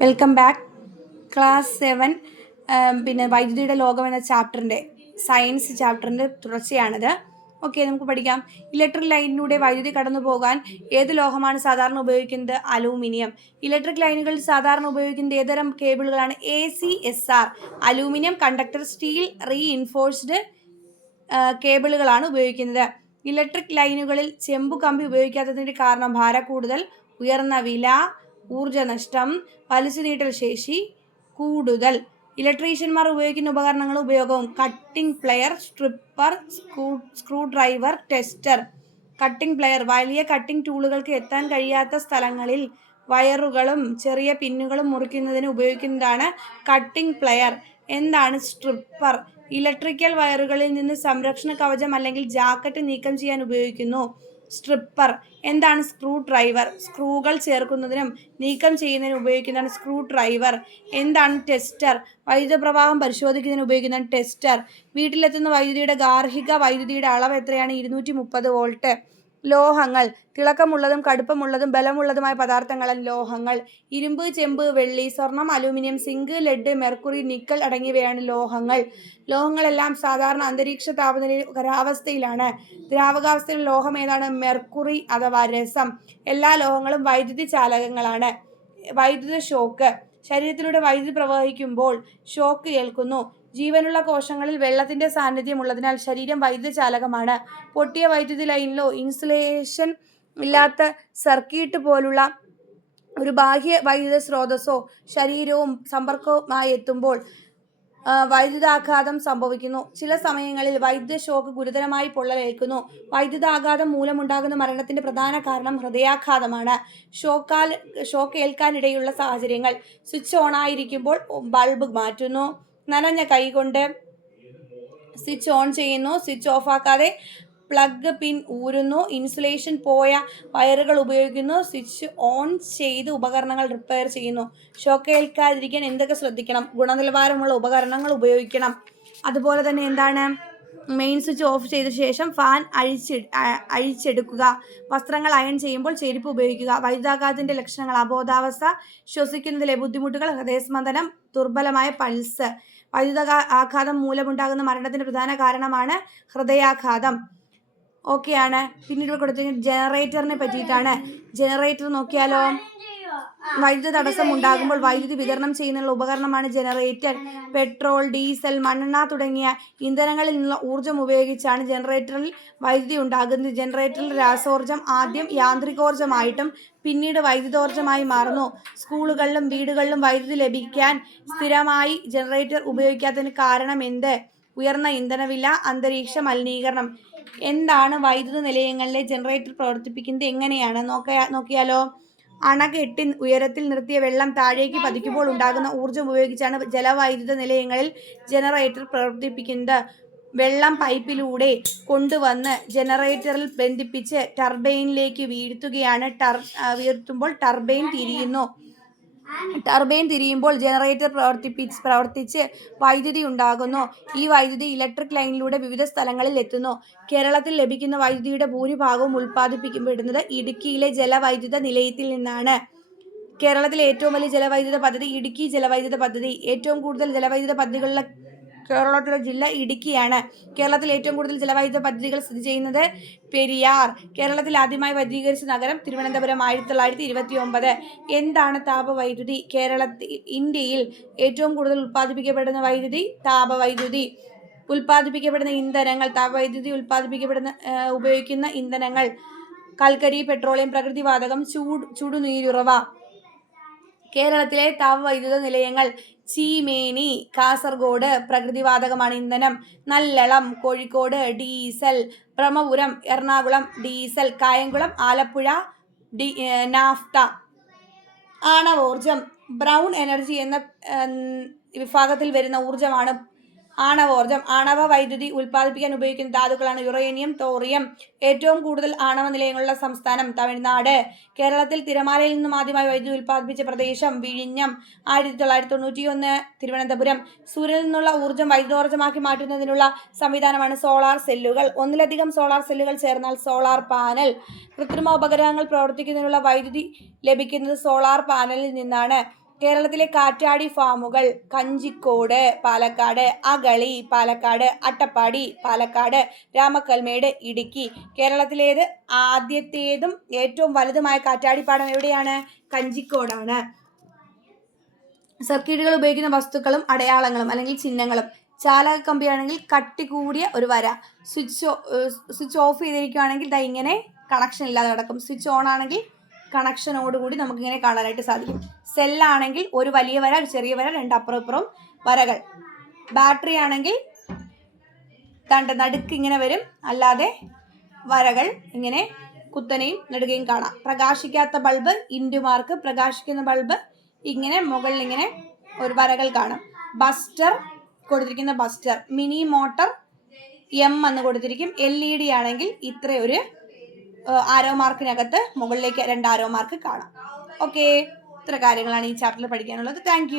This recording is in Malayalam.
Welcome back. ക്ലാസ് 7 പിന്നെ വൈദ്യുതിയുടെ ലോകം എന്ന ചാപ്റ്ററിൻ്റെ സയൻസ് ചാപ്റ്ററിൻ്റെ തുടർച്ചയാണിത്. ഓക്കെ, നമുക്ക് പഠിക്കാം. ഇലക്ട്രിക് ലൈനിലൂടെ വൈദ്യുതി കടന്നു പോകാൻ ഏത് ലോഹമാണ് സാധാരണ ഉപയോഗിക്കുന്നത്? അലൂമിനിയം. ഇലക്ട്രിക് ലൈനുകളിൽ സാധാരണ ഉപയോഗിക്കുന്നത് ഏതരം കേബിളുകളാണ്? ACSR, aluminium conductor steel reinforced കേബിളുകളാണ് ഉപയോഗിക്കുന്നത്. ഇലക്ട്രിക് ലൈനുകളിൽ ചെമ്പു കമ്പി ഉപയോഗിക്കാത്തതിൻ്റെ കാരണം ഭാരക്കൂടുതൽ, ഉയർന്ന വില, ഊർജ്ജനഷ്ടം, വലിച്ചുനീട്ടൽ ശേഷി കൂടുതൽ. ഇലക്ട്രീഷ്യന്മാർ ഉപയോഗിക്കുന്ന ഉപകരണങ്ങളും ഉപയോഗവും: cutting player, stripper, screw driver, tester. Cutting player വലിയ കട്ടിംഗ് ടൂളുകൾക്ക് എത്താൻ കഴിയാത്ത സ്ഥലങ്ങളിൽ വയറുകളും ചെറിയ പിന്നുകളും മുറിക്കുന്നതിന് ഉപയോഗിക്കുന്നതാണ് കട്ടിംഗ് പ്ലെയർ. എന്താണ് സ്ട്രിപ്പർ? ഇലക്ട്രിക്കൽ വയറുകളിൽ നിന്ന് സംരക്ഷണ കവചം അല്ലെങ്കിൽ ജാക്കറ്റ് നീക്കം ചെയ്യാൻ ഉപയോഗിക്കുന്നു. സ്ട്രിപ്പർ. എന്താണ് സ്ക്രൂ ഡ്രൈവർ? സ്ക്രൂകൾ ചേർക്കുന്നതിനും നീക്കം ചെയ്യുന്നതിനും ഉപയോഗിക്കുന്നതാണ് സ്ക്രൂ ഡ്രൈവർ. എന്താണ് ടെസ്റ്റർ? വൈദ്യുത പ്രവാഹം പരിശോധിക്കുന്നതിന് ഉപയോഗിക്കുന്നതാണ് ടെസ്റ്റർ. വീട്ടിലെത്തുന്ന വൈദ്യുതിയുടെ ഗാർഹിക വൈദ്യുതിയുടെ അളവ് എത്രയാണ്? 230 വോൾട്ട്. ലോഹങ്ങൾ. തിളക്കമുള്ളതും കടുപ്പമുള്ളതും ബലമുള്ളതുമായ പദാർത്ഥങ്ങളാണ് ലോഹങ്ങൾ. ഇരുമ്പ്, ചെമ്പ്, വെള്ളി, സ്വർണം, aluminium, zinc, lead, mercury, nickel അടങ്ങിയവയാണ് ലോഹങ്ങൾ. ലോഹങ്ങളെല്ലാം സാധാരണ അന്തരീക്ഷ താപനിലയിൽ ഖരാവസ്ഥയിലാണ്. ദ്രാവകാവസ്ഥയിൽ ലോഹം ഏതാണ്? മെർക്കുറി അഥവാ രസം. എല്ലാ ലോഹങ്ങളും വൈദ്യുതി ചാലകങ്ങളാണ്. വൈദ്യുത ഷോക്ക്. ശരീരത്തിലൂടെ വൈദ്യുതി പ്രവഹിക്കുമ്പോൾ ഷോക്ക് ഏൽക്കുന്നു. ജീവനുള്ള കോശങ്ങളിൽ വെള്ളത്തിന്റെ സാന്നിധ്യം ഉള്ളതിനാൽ ശരീരം വൈദ്യുത ചാലകമാണ്. പൊട്ടിയ വൈദ്യുതി ലൈനിലോ ഇൻസുലേഷൻ ഇല്ലാത്ത സർക്യൂട്ട് പോലുള്ള ഒരു ബാഹ്യ വൈദ്യുത സ്രോതസ്സോ ശരീരവും സമ്പർക്കവുമായി എത്തുമ്പോൾ വൈദ്യുതാഘാതം സംഭവിക്കുന്നു. ചില സമയങ്ങളിൽ വൈദ്യുത ഷോക്ക് ഗുരുതരമായി പൊള്ളലേൽക്കുന്നു. വൈദ്യുതാഘാതം മൂലമുണ്ടാകുന്ന മരണത്തിന്റെ പ്രധാന കാരണം ഹൃദയാഘാതമാണ്. ഷോക്ക് ഏൽക്കാനിടയുള്ള സാഹചര്യങ്ങൾ: സ്വിച്ച് ഓണായിരിക്കുമ്പോൾ ബൾബ് മാറ്റുന്നു, നനഞ്ഞ കൈകൊണ്ട് സ്വിച്ച് ഓൺ ചെയ്യുന്നു, സ്വിച്ച് ഓഫാക്കാതെ പ്ലഗ് പിൻ ഊരുന്നു, ഇൻസുലേഷൻ പോയ വയറുകൾ ഉപയോഗിക്കുന്നു, സ്വിച്ച് ഓൺ ചെയ്ത് ഉപകരണങ്ങൾ റിപ്പയർ ചെയ്യുന്നു. ഷോക്ക് ഏൽക്കാതിരിക്കാൻ എന്തൊക്കെ ശ്രദ്ധിക്കണം? ഗുണനിലവാരമുള്ള ഉപകരണങ്ങൾ ഉപയോഗിക്കണം. അതുപോലെ തന്നെ എന്താണ്? മെയിൻ സ്വിച്ച് ഓഫ് ചെയ്ത ശേഷം ഫാൻ അഴിച്ചെടുക്കുക. വസ്ത്രങ്ങൾ അയൺ ചെയ്യുമ്പോൾ ചെരുപ്പ് ഉപയോഗിക്കുക. വൈദ്യുതാഘാതത്തിന്റെ ലക്ഷണങ്ങൾ: അബോധാവസ്ഥ, ശ്വസിക്കുന്നതിലെ ബുദ്ധിമുട്ടുകൾ, ഹൃദയസ്പന്ദനം, ദുർബലമായ പൾസ്. വൈദ്യുതാഘാതം മൂലമുണ്ടാകുന്ന മരണത്തിന്റെ പ്രധാന കാരണമാണ് ഹൃദയാഘാതം. ഓക്കെയാണ്. പിന്നീട് കൊടുത്തിരിക്കുന്നത് ജനറേറ്ററിനെ പറ്റിയിട്ടാണ്. ജനറേറ്റർ നോക്കിയാലോ? വൈദ്യുത തടസ്സം ഉണ്ടാകുമ്പോൾ വൈദ്യുതി വിതരണം ചെയ്യുന്നതിനുള്ള ഉപകരണമാണ് ജനറേറ്റർ. പെട്രോൾ, ഡീസൽ, മണ്ണെണ്ണ തുടങ്ങിയ ഇന്ധനങ്ങളിൽ നിന്നുള്ള ഊർജ്ജം ഉപയോഗിച്ചാണ് ജനറേറ്ററിൽ വൈദ്യുതി ഉണ്ടാകുന്നത്. ജനറേറ്ററിൽ രാസോർജ്ജം ആദ്യം യാന്ത്രികോർജ്ജമായിട്ടും പിന്നീട് വൈദ്യുതോർജ്ജമായി മാറുന്നു. സ്കൂളുകളിലും വീടുകളിലും വൈദ്യുതി ലഭിക്കാൻ സ്ഥിരമായി ജനറേറ്റർ ഉപയോഗിക്കാത്തതിന് കാരണം എന്ത്? ഉയർന്ന ഇന്ധനവില, അന്തരീക്ഷ മലിനീകരണം. എന്താണ് വൈദ്യുത നിലയങ്ങളിലെ ജനറേറ്റർ പ്രവർത്തിപ്പിക്കുന്നത് എങ്ങനെയാണ്? നോക്കിയാലോ? അണകെട്ടി ഉയരത്തിൽ നിർത്തിയ വെള്ളം താഴേക്ക് പതിക്കുമ്പോൾ ഉണ്ടാകുന്ന ഊർജ്ജം ഉപയോഗിച്ചാണ് ജലവൈദ്യുത നിലയങ്ങളിൽ ജനറേറ്റർ പ്രവർത്തിപ്പിക്കുന്നത്. വെള്ളം പൈപ്പിലൂടെ കൊണ്ടുവന്ന് ജനറേറ്ററിൽ ബന്ധിപ്പിച്ച് ടർബൈനിലേക്ക് വീഴ്ത്തുമ്പോൾ ടർബൈൻ തിരിയുന്നു. ടർബൈൻ തിരിയുമ്പോൾ ജനറേറ്റർ പ്രവർത്തിച്ച് വൈദ്യുതി ഉണ്ടാകുന്നു. ഈ വൈദ്യുതി ഇലക്ട്രിക് ലൈനിലൂടെ വിവിധ സ്ഥലങ്ങളിൽ എത്തുന്നു. കേരളത്തിൽ ലഭിക്കുന്ന വൈദ്യുതിയുടെ ഭൂരിഭാഗവും ഉൽപ്പാദിപ്പിക്കപ്പെടുന്നത് ഇടുക്കിയിലെ ജലവൈദ്യുത നിലയത്തിൽ നിന്നാണ്. കേരളത്തിലെ ഏറ്റവും വലിയ ജലവൈദ്യുത പദ്ധതി ഇടുക്കി ജലവൈദ്യുത പദ്ധതി. ഏറ്റവും കൂടുതൽ ജലവൈദ്യുത പദ്ധതികളുള്ള കേരളത്തിലെ ജില്ല ഇടുക്കിയാണ്. കേരളത്തിൽ ഏറ്റവും കൂടുതൽ ജലവൈദ്യുത പദ്ധതികൾ സ്ഥിതി ചെയ്യുന്നത് പെരിയാർ. കേരളത്തിൽ ആദ്യമായി വൈദ്യുതീകരിച്ച നഗരം തിരുവനന്തപുരം, 1929. എന്താണ് താപവൈദ്യുതി? ഇന്ത്യയിൽ ഏറ്റവും കൂടുതൽ ഉൽപ്പാദിപ്പിക്കപ്പെടുന്ന വൈദ്യുതി താപവൈദ്യുതി. ഉൽപ്പാദിപ്പിക്കപ്പെടുന്ന ഇന്ധനങ്ങൾ: താപവൈദ്യുതി ഉപയോഗിക്കുന്ന ഇന്ധനങ്ങൾ കൽക്കരി, പെട്രോളിയം, പ്രകൃതിവാതകം, ചുടുനീരുറവ. കേരളത്തിലെ താപവൈദ്യുത നിലയങ്ങൾ: ചീമേനി, കാസർഗോഡ് പ്രകൃതിവാതകമാണ് ഇന്ധനം. Nallalam, Kozhikode diesel. Brahmapuram, Ernakulam diesel. Kayamkulam, Alappuzha naphtha. ആണവോർജം: ബ്രൗൺ എനർജി എന്ന വിഭാഗത്തിൽ വരുന്ന ഊർജ്ജമാണ് ആണവോർജം. ആണവ വൈദ്യുതി ഉൽപ്പാദിപ്പിക്കാൻ ഉപയോഗിക്കുന്ന ധാതുക്കളാണ് യുറേനിയം, തോറിയം. ഏറ്റവും കൂടുതൽ ആണവ നിലയങ്ങളുള്ള സംസ്ഥാനം തമിഴ്നാട്. കേരളത്തിൽ തിരമാലയിൽ നിന്നും ആദ്യമായി വൈദ്യുതി ഉൽപ്പാദിപ്പിച്ച പ്രദേശം വിഴിഞ്ഞം, 1991. തിരുവനന്തപുരം. സൂര്യനിൽ നിന്നുള്ള ഊർജ്ജം വൈദ്യുതോർജ്ജമാക്കി മാറ്റുന്നതിനുള്ള സംവിധാനമാണ് സോളാർ സെല്ലുകൾ. ഒന്നിലധികം സോളാർ സെല്ലുകൾ ചേർന്നാൽ സോളാർ പാനൽ. കൃത്രിമ ഉപഗ്രഹങ്ങൾ പ്രവർത്തിക്കുന്നതിനുള്ള വൈദ്യുതി ലഭിക്കുന്നത് സോളാർ പാനലിൽ നിന്നാണ്. കേരളത്തിലെ കാറ്റാടി ഫാമുകൾ കഞ്ചിക്കോട് പാലക്കാട്, അകളി പാലക്കാട്, അട്ടപ്പാടി പാലക്കാട്, രാമക്കൽമേട് ഇടുക്കി. കേരളത്തിലേത് ആദ്യത്തേതും ഏറ്റവും വലുതുമായ കാറ്റാടിപ്പാടം എവിടെയാണ്? കഞ്ചിക്കോടാണ്. സർക്യൂട്ടുകൾ ഉപയോഗിക്കുന്ന വസ്തുക്കളും അടയാളങ്ങളും അല്ലെങ്കിൽ ചിഹ്നങ്ങളും. ചാലക കമ്പിയാണെങ്കിൽ കട്ടി കൂടിയ ഒരു വര. സ്വിച്ച് ഓഫ് ചെയ്തിരിക്കുകയാണെങ്കിൽ ദാ ഇങ്ങനെ കണക്ഷൻ ഇല്ലാതെ കിടക്കും. സ്വിച്ച് ഓൺ ആണെങ്കിൽ കണക്ഷനോടുകൂടി നമുക്കിങ്ങനെ കാണാനായിട്ട് സാധിക്കും. സെല്ലാണെങ്കിൽ ഒരു വലിയ വര, ഒരു ചെറിയ വര, രണ്ട് അപ്പുറം ഇപ്പുറം വരകൾ. ബാറ്ററി ആണെങ്കിൽ നടുക്ക് ഇങ്ങനെ വരും, അല്ലാതെ വരകൾ ഇങ്ങനെ കുത്തനെയും നെടുകയും കാണാം. പ്രകാശിക്കാത്ത ബൾബ് ഇൻഡു മാർക്ക്, പ്രകാശിക്കുന്ന ബൾബ് ഇങ്ങനെ മുകളിൽ ഇങ്ങനെ ഒരു വരകൾ കാണാം. ബസ്റ്റർ കൊടുത്തിരിക്കുന്ന ബസ്റ്റർ. മിനി മോട്ടർ എം എന്ന് കൊടുത്തിരിക്കും. LED ആണെങ്കിൽ ഇത്ര ഒരു ആരോ മാർക്കിനകത്ത് മുകളിലേക്ക് 2 ആരോ മാർക്ക് കാണാം. ഓക്കെ, ഇത്ര കാര്യങ്ങളാണ് ഈ ചാപ്റ്ററിൽ പഠിക്കാനുള്ളത്. താങ്ക്